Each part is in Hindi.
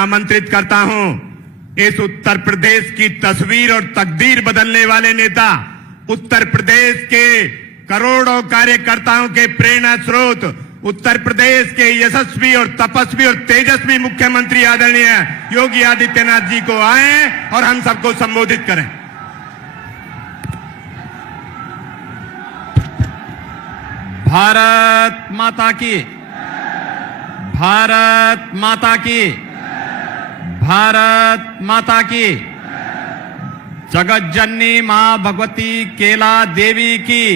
आमंत्रित करता हूं इस उत्तर प्रदेश की तस्वीर और तकदीर बदलने वाले नेता, उत्तर प्रदेश के करोड़ों कार्यकर्ताओं के प्रेरणा स्रोत, उत्तर प्रदेश के यशस्वी और तपस्वी और तेजस्वी मुख्यमंत्री आदरणीय योगी आदित्यनाथ जी को आए और हम सबको संबोधित करें। भारत माता की, भारत माता की, भारत माता की। जगत जननी मां भगवती केला देवी की,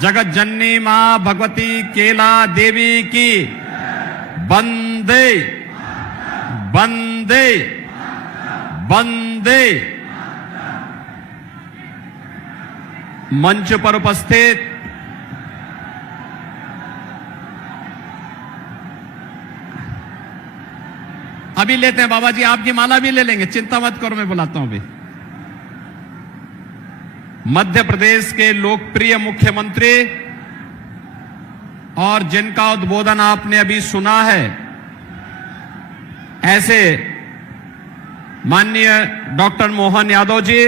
जगत जननी मां भगवती केला देवी की। वंदे वंदे वंदे। मंच पर उपस्थित अभी लेते हैं बाबा जी, आपकी माला भी ले लेंगे, चिंता मत करो, मैं बुलाता हूं अभी। मध्य प्रदेश के लोकप्रिय मुख्यमंत्री और जिनका उद्बोधन आपने अभी सुना है, ऐसे माननीय डॉक्टर मोहन यादव जी,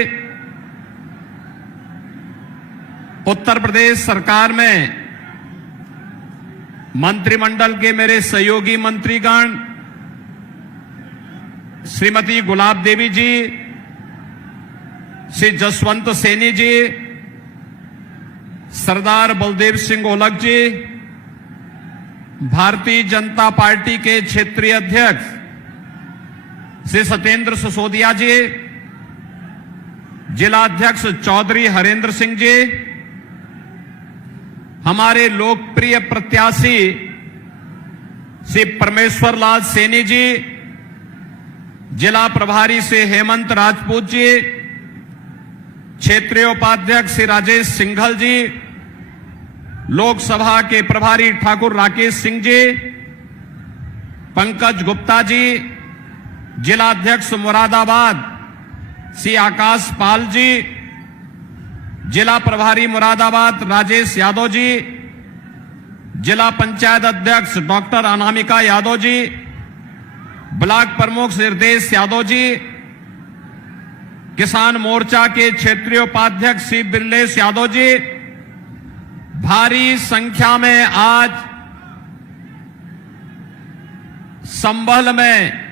उत्तर प्रदेश सरकार में मंत्रिमंडल के मेरे सहयोगी मंत्रीगण, श्रीमती गुलाब देवी जी, श्री जसवंत सैनी जी, सरदार बलदेव सिंह ओलख जी, भारतीय जनता पार्टी के क्षेत्रीय अध्यक्ष श्री सत्येंद्र सिसोदिया जी, जिला अध्यक्ष चौधरी हरेंद्र सिंह जी, हमारे लोकप्रिय प्रत्याशी श्री परमेश्वर लाल सैनी जी, जिला प्रभारी श्री हेमंत राजपूत जी, क्षेत्रीय उपाध्यक्ष श्री राजेश सिंघल जी, लोकसभा के प्रभारी ठाकुर राकेश सिंह जी, पंकज गुप्ता जी, जिला अध्यक्ष मुरादाबाद श्री आकाश पाल जी, जिला प्रभारी मुरादाबाद राजेश यादव जी, जिला पंचायत अध्यक्ष डॉक्टर अनामिका यादव जी, ब्लॉक प्रमुख श्रीदेश यादव जी, किसान मोर्चा के क्षेत्रीय उपाध्यक्ष श्री बिरलेश यादव जी, भारी संख्या में आज संभल में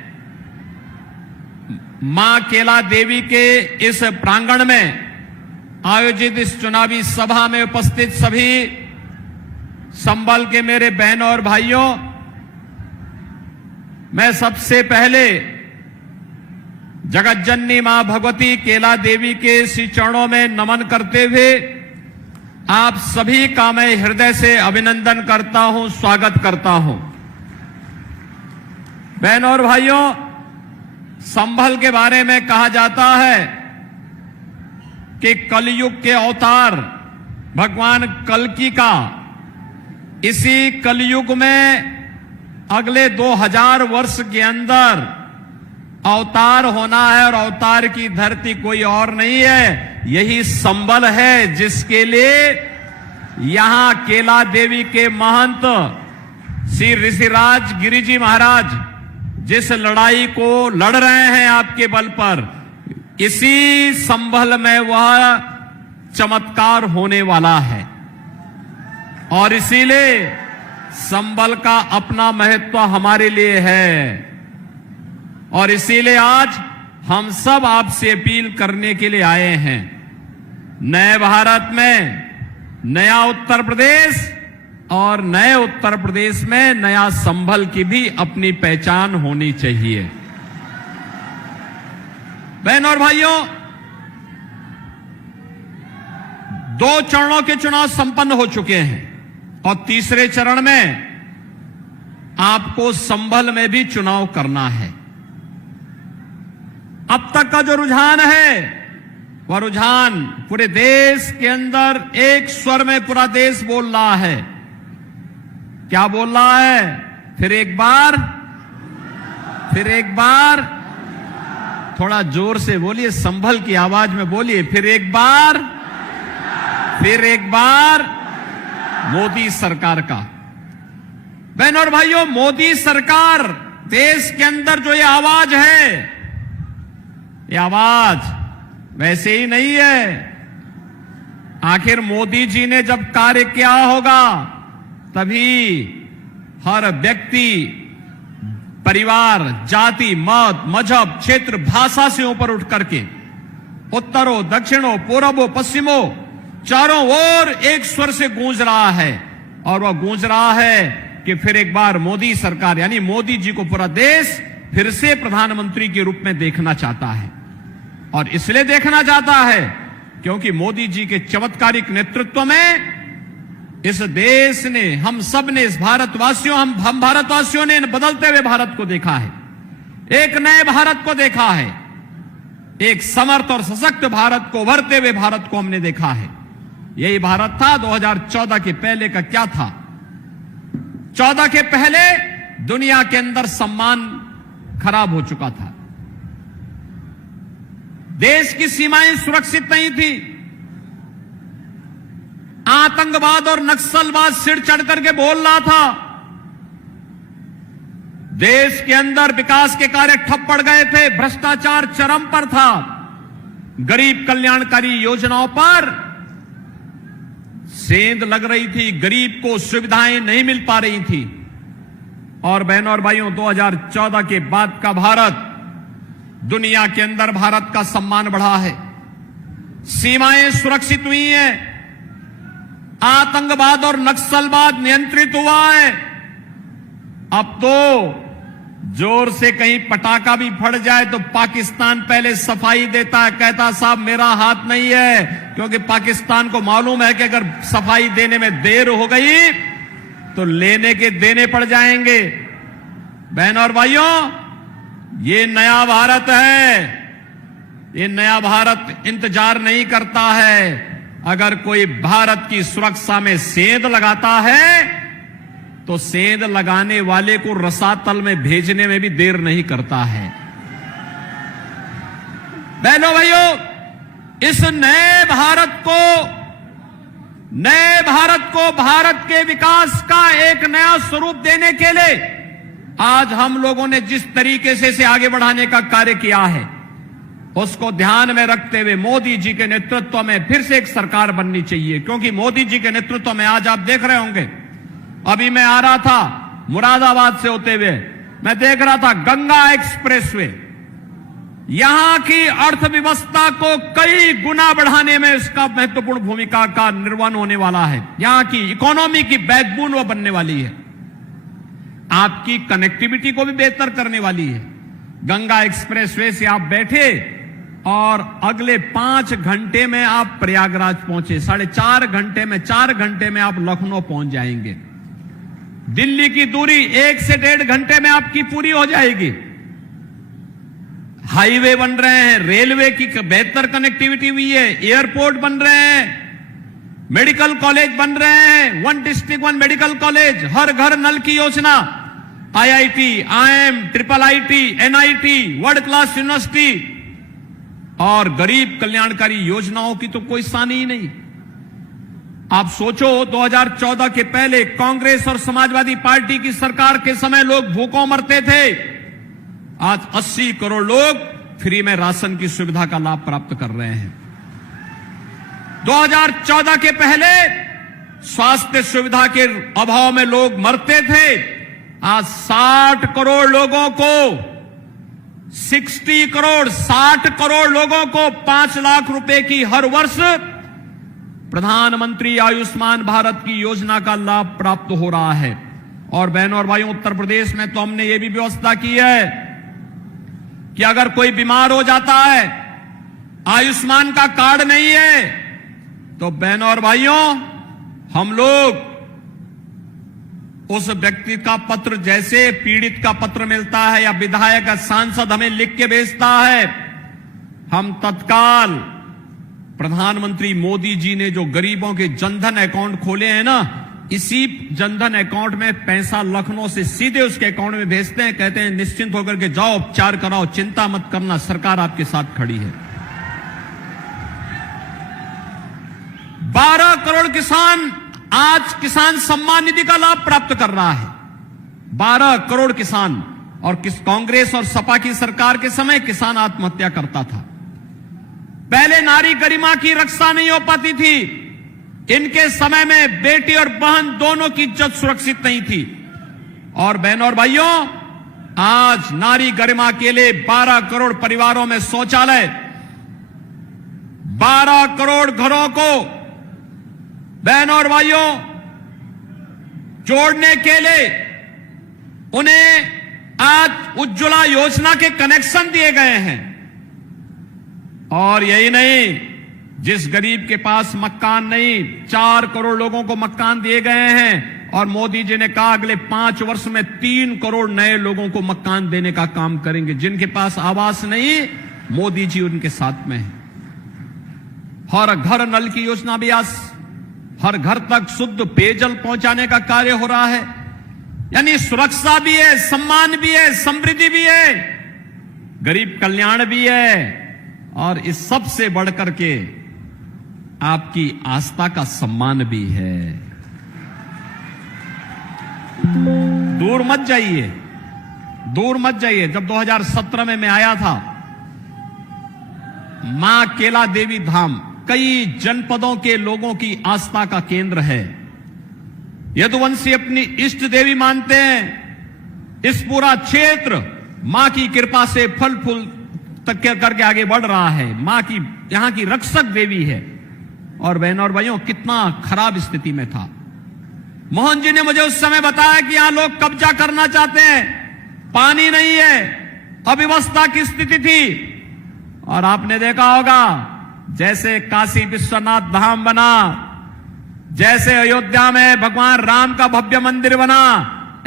मां केला देवी के इस प्रांगण में आयोजित इस चुनावी सभा में उपस्थित सभी संभल के मेरे बहनों और भाइयों, मैं सबसे पहले जगत जननी मां भगवती केला देवी के श्री चरणों में नमन करते हुए आप सभी का मैं हृदय से अभिनंदन करता हूं, स्वागत करता हूं। बहनों और भाइयों, संभल के बारे में कहा जाता है कि कलयुग के अवतार भगवान कल्कि का इसी कलयुग में अगले 2000 वर्ष के अंदर अवतार होना है, और अवतार की धरती कोई और नहीं है, यही संभल है, जिसके लिए यहां केला देवी के महंत श्री ऋषिराज गिरिजी महाराज जिस लड़ाई को लड़ रहे हैं आपके बल पर, इसी संभल में वह चमत्कार होने वाला है। और इसीलिए संभल का अपना महत्व हमारे लिए है, और इसीलिए आज हम सब आपसे अपील करने के लिए आए हैं। नए भारत में नया उत्तर प्रदेश, और नए उत्तर प्रदेश में नया संभल की भी अपनी पहचान होनी चाहिए। बहनों और भाइयों, 2 चरणों के चुनाव संपन्न हो चुके हैं, और तीसरे चरण में आपको संभल में भी चुनाव करना है। अब तक का जो रुझान है, वह रुझान पूरे देश के अंदर एक स्वर में पूरा देश बोल रहा है। क्या बोल रहा है? फिर एक बार, फिर एक बार, थोड़ा जोर से बोलिए, संभल की आवाज में बोलिए। फिर एक बार, फिर एक बार मोदी सरकार का। बहनों और भाइयों, मोदी सरकार देश के अंदर जो ये आवाज है, ये आवाज वैसे ही नहीं है। आखिर मोदी जी ने जब कार्य किया होगा तभी हर व्यक्ति, परिवार, जाति, मत, मजहब, क्षेत्र, भाषा से ऊपर उठ करके उत्तरों, दक्षिणों, पूर्वों, पश्चिमों, चारों ओर एक स्वर से गूंज रहा है। और वह गूंज रहा है कि फिर एक बार मोदी सरकार यानी मोदी जी को पूरा देश फिर से प्रधानमंत्री के रूप में देखना चाहता है। और इसलिए देखना चाहता है क्योंकि मोदी जी के चमत्कारिक नेतृत्व में इस देश ने, हम सब ने, इस भारतवासियों, हम भारतवासियों ने बदलते हुए भारत को देखा है, एक नए भारत को देखा है, एक समर्थ और सशक्त भारत को, उभरते हुए भारत को हमने देखा है। यही भारत था। 2014 के पहले का क्या था? 14 के पहले दुनिया के अंदर सम्मान खराब हो चुका था, देश की सीमाएं सुरक्षित नहीं थी, आतंकवाद और नक्सलवाद सिर चढ़ करके बोल रहा था, देश के अंदर विकास के कार्य ठप पड़ गए थे, भ्रष्टाचार चरम पर था, गरीब कल्याणकारी योजनाओं पर सेंध लग रही थी, गरीब को सुविधाएं नहीं मिल पा रही थी। और बहनों और भाइयों, 2014 के बाद का भारत, दुनिया के अंदर भारत का सम्मान बढ़ा है, सीमाएं सुरक्षित हुई हैं, आतंकवाद और नक्सलवाद नियंत्रित हुआ है। अब तो जोर से कहीं पटाखा भी फट जाए तो पाकिस्तान पहले सफाई देता है, कहता साहब मेरा हाथ नहीं है, क्योंकि पाकिस्तान को मालूम है कि अगर सफाई देने में देर हो गई तो लेने के देने पड़ जाएंगे। बहनों और भाइयों, ये नया भारत है, ये नया भारत इंतजार नहीं करता है। अगर कोई भारत की सुरक्षा में सेंध लगाता है तो सेंध लगाने वाले को रसातल में भेजने में भी देर नहीं करता है। बहनों भाइयों, इस नए भारत को भारत के विकास का एक नया स्वरूप देने के लिए आज हम लोगों ने जिस तरीके से इसे आगे बढ़ाने का कार्य किया है, उसको ध्यान में रखते हुए मोदी जी के नेतृत्व में फिर से एक सरकार बननी चाहिए। क्योंकि मोदी जी के नेतृत्व में आज आप देख रहे होंगे, अभी मैं आ रहा था मुरादाबाद से होते हुए, मैं देख रहा था गंगा एक्सप्रेसवे, यहां की अर्थव्यवस्था को कई गुना बढ़ाने में इसका महत्वपूर्ण भूमिका का निर्वहन होने वाला है। यहां की इकोनॉमी की बैकबोन वो बनने वाली है, आपकी कनेक्टिविटी को भी बेहतर करने वाली है। गंगा एक्सप्रेसवे से आप बैठे और अगले 5 घंटे में आप प्रयागराज पहुंचे, 4.5 घंटे में, 4 घंटे में आप लखनऊ पहुंच जाएंगे। दिल्ली की दूरी 1 से 1.5 घंटे में आपकी पूरी हो जाएगी। हाईवे बन रहे हैं, रेलवे की बेहतर कनेक्टिविटी हुई है, एयरपोर्ट बन रहे हैं, मेडिकल कॉलेज बन रहे हैं, 1 डिस्ट्रिक्ट 1 मेडिकल कॉलेज, हर घर नल की योजना, IIT, IIM, IIIT, NIT, world class university और गरीब कल्याणकारी योजनाओं की तो कोई सानी ही नहीं। आप सोचो, 2014 के पहले कांग्रेस और समाजवादी पार्टी की सरकार के समय लोग भूखों मरते थे, आज 80 करोड़ लोग फ्री में राशन की सुविधा का लाभ प्राप्त कर रहे हैं। 2014 के पहले स्वास्थ्य सुविधा के अभाव में लोग मरते थे, आज 60 करोड़ लोगों को 60 करोड़ लोगों को 5 लाख रुपए की हर वर्ष प्रधानमंत्री आयुष्मान भारत की योजना का लाभ प्राप्त हो रहा है। और बहनों और भाइयों, उत्तर प्रदेश में तो हमने ये भी व्यवस्था की है कि अगर कोई बीमार हो जाता है, आयुष्मान का कार्ड नहीं है, तो बहनों और भाइयों, हम लोग उस व्यक्ति का पत्र, जैसे पीड़ित का पत्र मिलता है या विधायक या सांसद हमें लिख के भेजता है, हम तत्काल प्रधानमंत्री मोदी जी ने जो गरीबों के जनधन अकाउंट खोले हैं ना, इसी जनधन अकाउंट में पैसा लखनऊ से सीधे उसके अकाउंट में भेजते हैं, कहते हैं निश्चिंत होकर के जाओ, उपचार कराओ, चिंता मत करना, सरकार आपके साथ खड़ी है। 12 करोड़ किसान आज किसान सम्मान निधि का लाभ प्राप्त कर रहा है। 12 करोड़ किसान और कांग्रेस और सपा की सरकार के समय किसान आत्महत्या करता था। पहले नारी गरिमा की रक्षा नहीं हो पाती थी। इनके समय में बेटी और बहन दोनों की इज्जत सुरक्षित नहीं थी। और बहनों और भाइयों, आज नारी गरिमा के लिए 12 करोड़ परिवारों में शौचालय, 12 करोड़ घरों को बहनों और भाइयों जोड़ने के लिए उन्हें आज उज्ज्वला योजना के कनेक्शन दिए गए हैं। और यही नहीं, जिस गरीब के पास मकान नहीं, 4 करोड़ लोगों को मकान दिए गए हैं। और मोदी जी ने कहा अगले 5 वर्ष में 3 करोड़ नए लोगों को मकान देने का काम करेंगे। जिनके पास आवास नहीं, मोदी जी उनके साथ में है। हर घर नल की योजना भी आज हर घर तक शुद्ध पेयजल पहुंचाने का कार्य हो रहा है। यानी सुरक्षा भी है, सम्मान भी है, समृद्धि भी है, गरीब कल्याण भी है, और इस सब से बढ़कर के आपकी आस्था का सम्मान भी है। दूर मत जाइए, दूर मत जाइए। जब 2017 में मैं आया था, मां केला देवी धाम कई जनपदों के लोगों की आस्था का केंद्र है। यदुवंशी अपनी इष्ट देवी मानते हैं। इस पूरा क्षेत्र मां की कृपा से फल फूल तक करके आगे बढ़ रहा है। मां की यहां की रक्षक देवी है। और बहनों और भाइयों, कितना खराब स्थिति में था। मोहन जी ने मुझे उस समय बताया कि यहां लोग कब्जा करना चाहते हैं, पानी नहीं है, अव्यवस्था की स्थिति थी। और आपने देखा होगा, जैसे काशी विश्वनाथ धाम बना, जैसे अयोध्या में भगवान राम का भव्य मंदिर बना,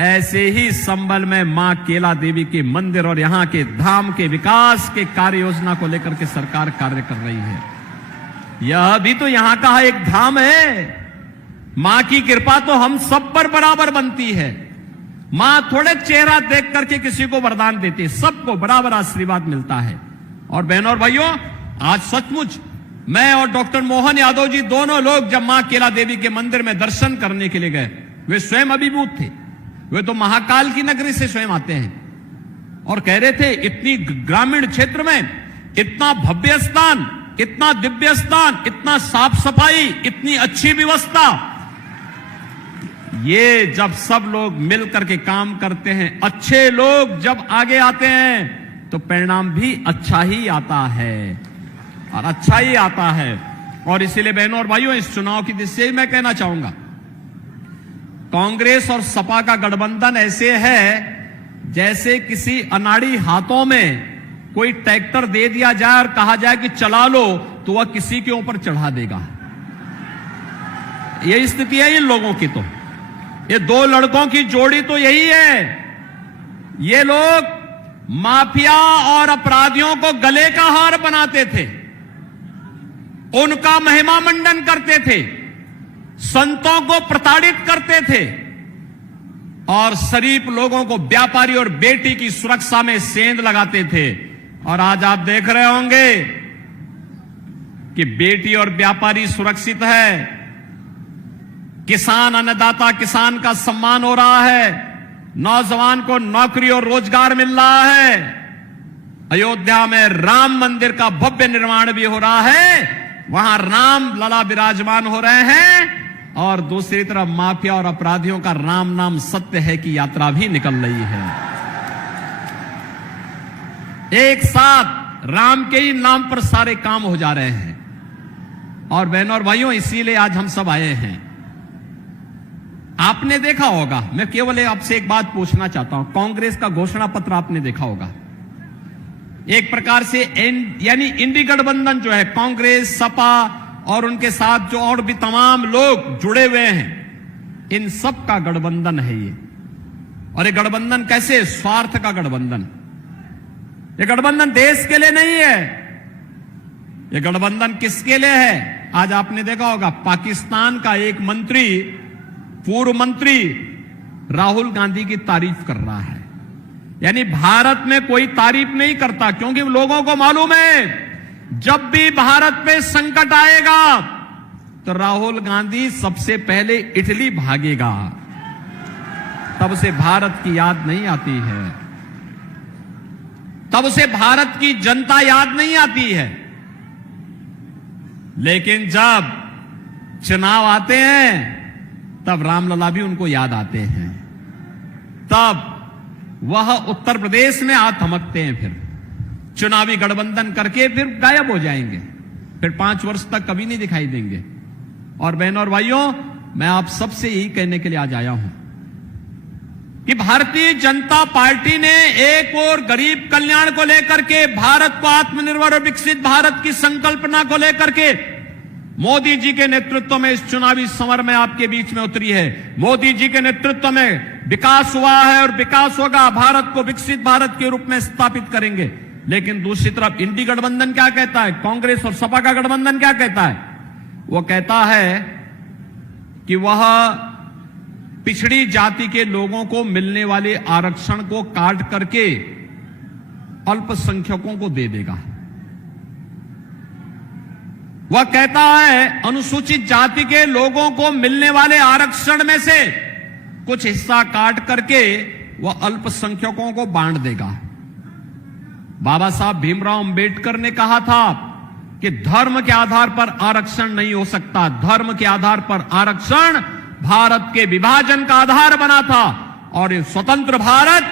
ऐसे ही संभल में मां केला देवी के मंदिर और यहां के धाम के विकास के कार्य योजना को लेकर के सरकार कार्य कर रही है। यह भी तो यहां का एक धाम है। मां की कृपा तो हम सब पर बराबर बनती है। मां थोड़े चेहरा देख करके किसी को वरदान देती है, सबको बराबर आशीर्वाद मिलता है। और बहनों और भाइयों, आज सचमुच मैं और डॉक्टर मोहन यादव जी दोनों लोग जब मां केला देवी के मंदिर में दर्शन करने के लिए गए, वे स्वयं अभिभूत थे। वे तो महाकाल की नगरी से स्वयं आते हैं और कह रहे थे, इतनी ग्रामीण क्षेत्र में इतना भव्य स्थान, इतना दिव्य स्थान, इतना साफ सफाई, इतनी अच्छी व्यवस्था, ये जब सब लोग मिलकर के काम करते हैं, अच्छे लोग जब आगे आते हैं, तो परिणाम भी अच्छा ही आता है और अच्छा ही आता है। और इसीलिए बहनों और भाइयों, इस चुनाव की दृष्टि से मैं कहना चाहूंगा, कांग्रेस और सपा का गठबंधन ऐसे है जैसे किसी अनाड़ी हाथों में कोई ट्रैक्टर दे दिया जाए और कहा जाए कि चला लो, तो वह किसी के ऊपर चढ़ा देगा। यही स्थिति है इन लोगों की। तो ये 2 लड़कों की जोड़ी तो यही है। ये लोग माफिया और अपराधियों को गले का हार बनाते थे, उनका महिमा मंडन करते थे, संतों को प्रताड़ित करते थे और शरीफ लोगों को व्यापारी और बेटी की सुरक्षा में सेंध लगाते थे। और आज आप देख रहे होंगे कि बेटी और व्यापारी सुरक्षित है, किसान अन्नदाता किसान का सम्मान हो रहा है, नौजवान को नौकरी और रोजगार मिल रहा है, अयोध्या में राम मंदिर का भव्य निर्माण भी हो रहा है, वहां राम लला विराजमान हो रहे हैं, और दूसरी तरफ माफिया और अपराधियों का राम नाम सत्य है की यात्रा भी निकल रही है। एक साथ राम के ही नाम पर सारे काम हो जा रहे हैं। और बहनों और भाइयों, इसीलिए आज हम सब आए हैं। आपने देखा होगा, मैं केवल आपसे एक बात पूछना चाहता हूं, कांग्रेस का घोषणा पत्र आपने देखा होगा। एक प्रकार से यानी इंडी गठबंधन जो है, कांग्रेस, सपा और उनके साथ जो और भी तमाम लोग जुड़े हुए हैं, इन सब का गठबंधन है ये। और ये गठबंधन कैसे? स्वार्थ का गठबंधन। ये गठबंधन देश के लिए नहीं है, ये गठबंधन किसके लिए है? आज आपने देखा होगा, पाकिस्तान का एक मंत्री, पूर्व मंत्री राहुल गांधी की तारीफ कर रहा है। यानी भारत में कोई तारीफ नहीं करता, क्योंकि लोगों को मालूम है जब भी भारत पे संकट आएगा तो राहुल गांधी सबसे पहले इटली भागेगा, तब से भारत की याद नहीं आती है। तब उसे भारत की जनता याद नहीं आती है। लेकिन जब चुनाव आते हैं तब रामलला भी उनको याद आते हैं। तब वह उत्तर प्रदेश में आ थमकते हैं, फिर चुनावी गठबंधन करके फिर गायब हो जाएंगे, फिर 5 वर्ष तक कभी नहीं दिखाई देंगे। और बहनों और भाइयों, मैं आप सबसे यही कहने के लिए आज आया हूं कि भारतीय जनता पार्टी ने एक और गरीब कल्याण को लेकर के, भारत को आत्मनिर्भर और विकसित भारत की संकल्पना को लेकर के मोदी जी के नेतृत्व में इस चुनावी समर में आपके बीच में उतरी है। मोदी जी के नेतृत्व में विकास हुआ है और विकास होगा। भारत को विकसित भारत के रूप में स्थापित करेंगे। लेकिन दूसरी तरफ इंडी गठबंधन क्या कहता है, कांग्रेस और सपा का गठबंधन क्या कहता है? वो कहता है कि वह पिछड़ी जाति के लोगों को मिलने वाले आरक्षण को काट करके अल्पसंख्यकों को दे देगा। वह कहता है अनुसूचित जाति के लोगों को मिलने वाले आरक्षण में से कुछ हिस्सा काट करके वह अल्पसंख्यकों को बांट देगा। बाबा साहब भीमराव अंबेडकर ने कहा था कि धर्म के आधार पर आरक्षण नहीं हो सकता। धर्म के आधार पर आरक्षण भारत के विभाजन का आधार बना था और ये स्वतंत्र भारत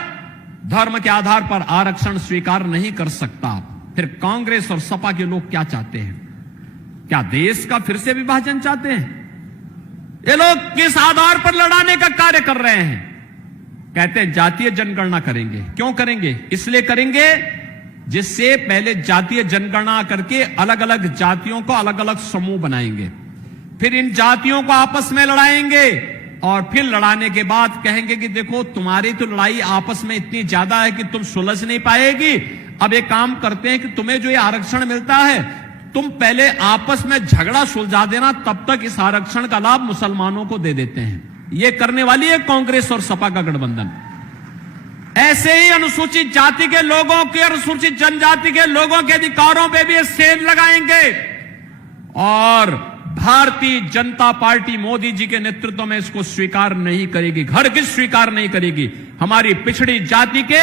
धर्म के आधार पर आरक्षण स्वीकार नहीं कर सकता। फिर कांग्रेस और सपा के लोग क्या चाहते हैं? क्या देश का फिर से विभाजन चाहते हैं? ये लोग किस आधार पर लड़ाने का कार्य कर रहे हैं? कहते हैं जातीय जनगणना करेंगे। क्यों करेंगे? इसलिए करेंगे जिससे पहले जातीय जनगणना करके अलग अलग जातियों को अलग अलग समूह बनाएंगे, फिर इन जातियों को आपस में लड़ाएंगे और फिर लड़ाने के बाद कहेंगे कि देखो तुम्हारी तो लड़ाई आपस में इतनी ज्यादा है कि तुम सुलझ नहीं पाएगी। अब एक काम करते हैं कि तुम्हें जो ये आरक्षण मिलता है तुम पहले आपस में झगड़ा सुलझा देना, तब तक इस आरक्षण का लाभ मुसलमानों को दे देते हैं। ये करने वाली है कांग्रेस और सपा का गठबंधन। ऐसे ही अनुसूचित जाति के लोगों के, अनुसूचित जनजाति के लोगों के अधिकारों पे भी सेंध लगाएंगे। और भारतीय जनता पार्टी मोदी जी के नेतृत्व में इसको स्वीकार नहीं करेगी, हरगिज स्वीकार नहीं करेगी। हमारी पिछड़ी जाति के,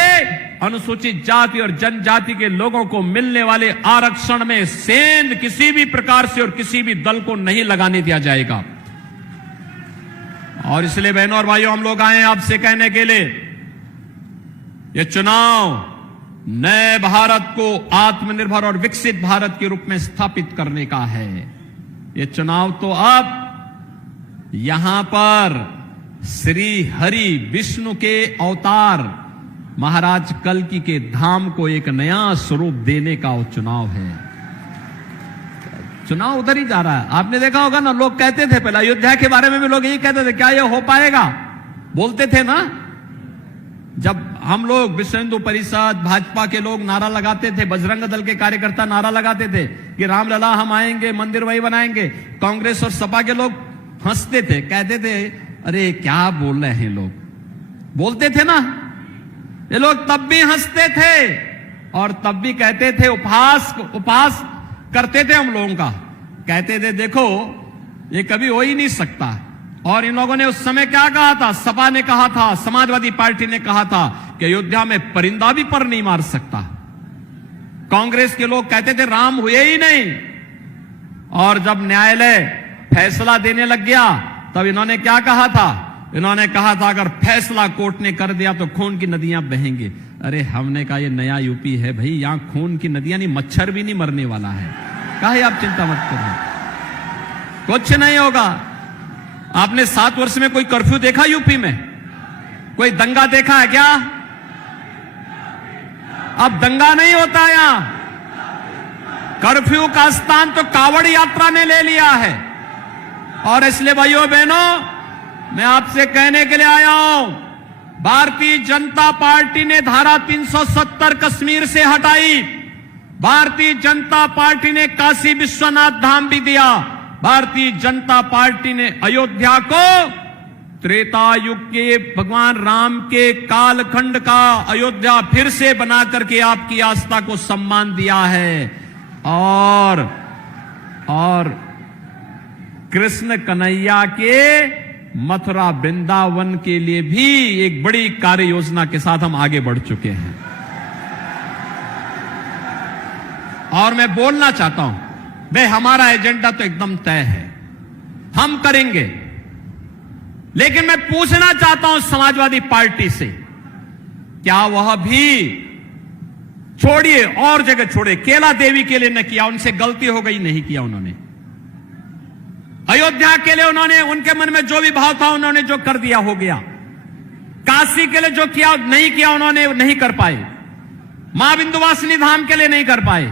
अनुसूचित जाति और जनजाति के लोगों को मिलने वाले आरक्षण में सेंध किसी भी प्रकार से और किसी भी दल को नहीं लगाने दिया जाएगा। और इसलिए बहनों और भाइयों, हम लोग आए आपसे कहने के लिए, यह चुनाव नए भारत को आत्मनिर्भर और विकसित भारत के रूप में स्थापित करने का है। यह चुनाव तो अब यहां पर श्री हरि विष्णु के अवतार महाराज कल्कि के धाम को एक नया स्वरूप देने का वो चुनाव है। चुनाव उधर ही जा रहा है। आपने देखा होगा ना, लोग कहते थे पहले अयोध्या के बारे में भी लोग यही कहते थे, क्या यह हो पाएगा? बोलते थे ना, जब हम लोग विश्व हिंदू परिषद भाजपा के लोग नारा लगाते थे, बजरंग दल के कार्यकर्ता नारा लगाते थे कि रामलला हम आएंगे, मंदिर वही बनाएंगे। कांग्रेस और सपा के लोग हंसते थे, कहते थे अरे क्या बोल रहे हैं लोग, बोलते थे ना। ये लोग तब भी हंसते थे और तब भी कहते थे, उपहास करते थे हम लोगों का, कहते थे देखो ये कभी हो ही नहीं सकता। और इन लोगों ने उस समय क्या कहा था? सपा ने कहा था, समाजवादी पार्टी ने कहा था कि अयोध्या में परिंदा भी पर नहीं मार सकता। कांग्रेस के लोग कहते थे राम हुए ही नहीं। और जब न्यायालय फैसला देने लग गया तब इन्होंने क्या कहा था? इन्होंने कहा था अगर फैसला कोर्ट ने कर दिया तो खून की नदियां बहेंगी। अरे हमने कहा ये नया यूपी है भाई, यहां खून की नदियां नहीं, मच्छर भी नहीं मरने वाला है। काहे आप चिंता मत करिए, कुछ नहीं होगा। आपने 7 वर्ष में कोई कर्फ्यू देखा यूपी में? कोई दंगा देखा है क्या? अब दंगा नहीं होता यहां। कर्फ्यू का स्थान तो कावड़ यात्रा ने ले लिया है। और इसलिए भाइयों बहनों, मैं आपसे कहने के लिए आया हूं, भारतीय जनता पार्टी ने धारा 370 कश्मीर से हटाई। भारतीय जनता पार्टी ने काशी विश्वनाथ धाम भी दिया। भारतीय जनता पार्टी ने अयोध्या को त्रेता युग के भगवान राम के कालखंड का अयोध्या फिर से बना करके आपकी आस्था को सम्मान दिया है। और कृष्ण कन्हैया के मथुरा वृंदावन के लिए भी एक बड़ी कार्य योजना के साथ हम आगे बढ़ चुके हैं। और मैं बोलना चाहता हूं, भाई हमारा एजेंडा तो एकदम तय है, हम करेंगे। लेकिन मैं पूछना चाहता हूं समाजवादी पार्टी से, क्या वह भी, छोड़िए और जगह छोड़े, केला देवी के लिए न किया, उनसे गलती हो गई, नहीं किया उन्होंने। अयोध्या के लिए उन्होंने, उनके मन में जो भी भाव था उन्होंने जो कर दिया हो गया। काशी के लिए जो किया नहीं किया उन्होंने, नहीं कर पाए। मां विंध्यवासिनी धाम के लिए नहीं कर पाए।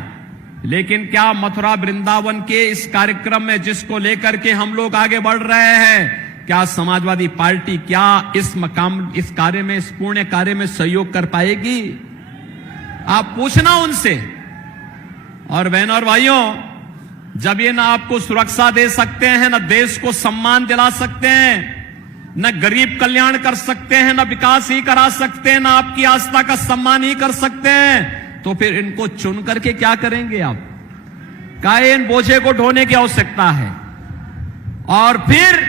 लेकिन क्या मथुरा वृंदावन के इस कार्यक्रम में जिसको लेकर के हम लोग आगे बढ़ रहे हैं, क्या समाजवादी पार्टी क्या इस कार्य में, इस पुण्य कार्य में सहयोग कर पाएगी? आप पूछना उनसे। और बहनों और भाइयों, जब ये ना आपको सुरक्षा दे सकते हैं, ना देश को सम्मान दिला सकते हैं, न गरीब कल्याण कर सकते हैं, न विकास ही करा सकते हैं, न आपकी आस्था का सम्मान ही कर सकते हैं, तो फिर इनको चुन करके क्या करेंगे आप? काहे इन बोझे को ढोने की आवश्यकता है? और फिर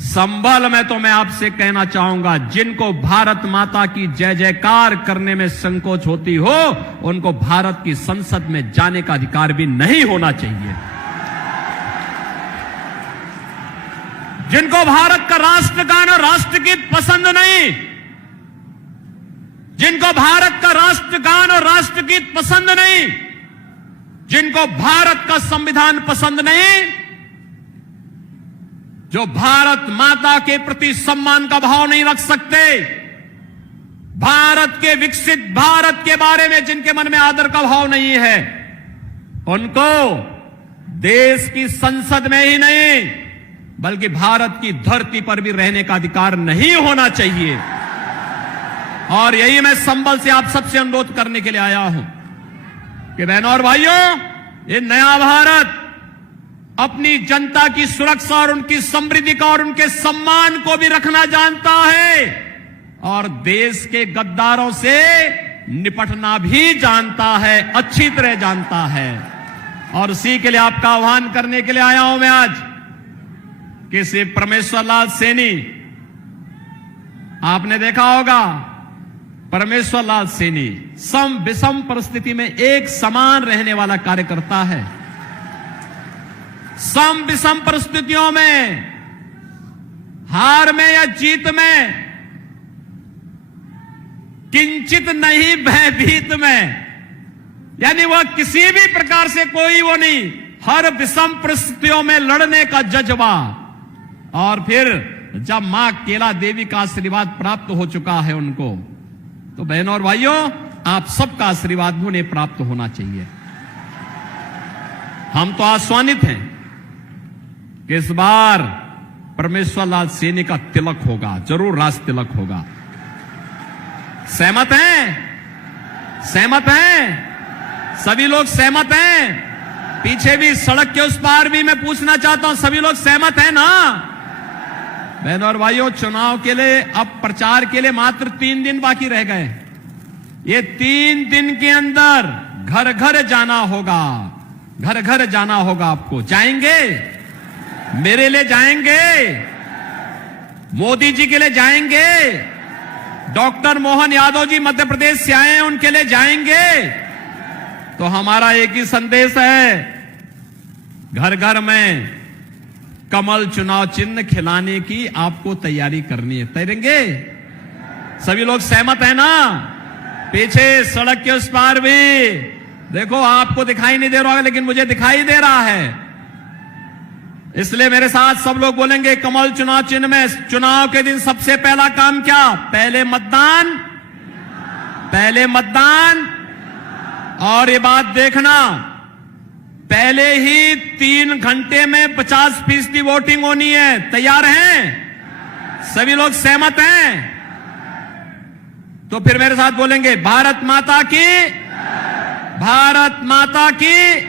संभल में तो मैं आपसे कहना चाहूंगा, जिनको भारत माता की जय जयकार करने में संकोच होती हो, उनको भारत की संसद में जाने का अधिकार भी नहीं होना चाहिए। जिनको भारत का राष्ट्रगान और राष्ट्रगीत पसंद नहीं, जिनको भारत का राष्ट्रगान और राष्ट्रगीत पसंद नहीं, जिनको भारत का संविधान पसंद नहीं, जो भारत माता के प्रति सम्मान का भाव नहीं रख सकते, भारत के विकसित भारत के बारे में जिनके मन में आदर का भाव नहीं है, उनको देश की संसद में ही नहीं बल्कि भारत की धरती पर भी रहने का अधिकार नहीं होना चाहिए। और यही मैं संबल से आप सबसे अनुरोध करने के लिए आया हूं कि बहनों और भाइयों, ये नया भारत अपनी जनता की सुरक्षा और उनकी समृद्धि का और उनके सम्मान को भी रखना जानता है और देश के गद्दारों से निपटना भी जानता है, अच्छी तरह जानता है। और उसी के लिए आपका आह्वान करने के लिए आया हूं मैं आज कि श्री परमेश्वर लाल सैनी, आपने देखा होगा परमेश्वर लाल सैनी सम विषम परिस्थिति में एक समान रहने वाला कार्यकर्ता है। सम विषम परिस्थितियों में, हार में या जीत में, किंचित नहीं भयभीत में, यानी वह किसी भी प्रकार से कोई वो नहीं, हर विषम परिस्थितियों में लड़ने का जज्बा। और फिर जब मां केला देवी का आशीर्वाद प्राप्त हो चुका है उनको, तो बहनों और भाइयों, आप सबका आशीर्वाद उन्हें प्राप्त होना चाहिए। हम तो आश्वानित हैं कि इस बार परमेश्वर लाल सैनी का तिलक होगा, जरूर राज तिलक होगा। सहमत हैं? सहमत हैं? सभी लोग सहमत हैं? पीछे भी सड़क के उस पार भी मैं पूछना चाहता हूं, सभी लोग सहमत हैं ना? बहनों और भाइयों, चुनाव के लिए, अब प्रचार के लिए मात्र 3 दिन बाकी रह गए। ये 3 दिन के अंदर घर घर जाना होगा, घर घर जाना होगा। आपको जाएंगे? मेरे लिए जाएंगे? मोदी जी के लिए जाएंगे? डॉक्टर मोहन यादव जी मध्य प्रदेश से आए हैं, उनके लिए जाएंगे? तो हमारा एक ही संदेश है, घर घर में कमल चुनाव चिन्ह खिलाने की आपको तैयारी करनी है। तैरेंगे? सभी लोग सहमत है ना? पीछे सड़क के उस पार भी देखो, आपको दिखाई नहीं दे रहा होगा लेकिन मुझे दिखाई दे रहा है, इसलिए मेरे साथ सब लोग बोलेंगे कमल चुनाव चिन्ह में। चुनाव के दिन सबसे पहला काम क्या? पहले मतदान, पहले मतदान। और ये बात देखना, पहले ही 3 घंटे में 50% वोटिंग होनी है। तैयार हैं? सभी लोग सहमत हैं? तो फिर मेरे साथ बोलेंगे, भारत माता की, भारत माता की,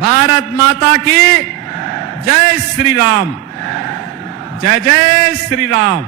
भारत माता की जय श्री राम, जय जय श्री राम।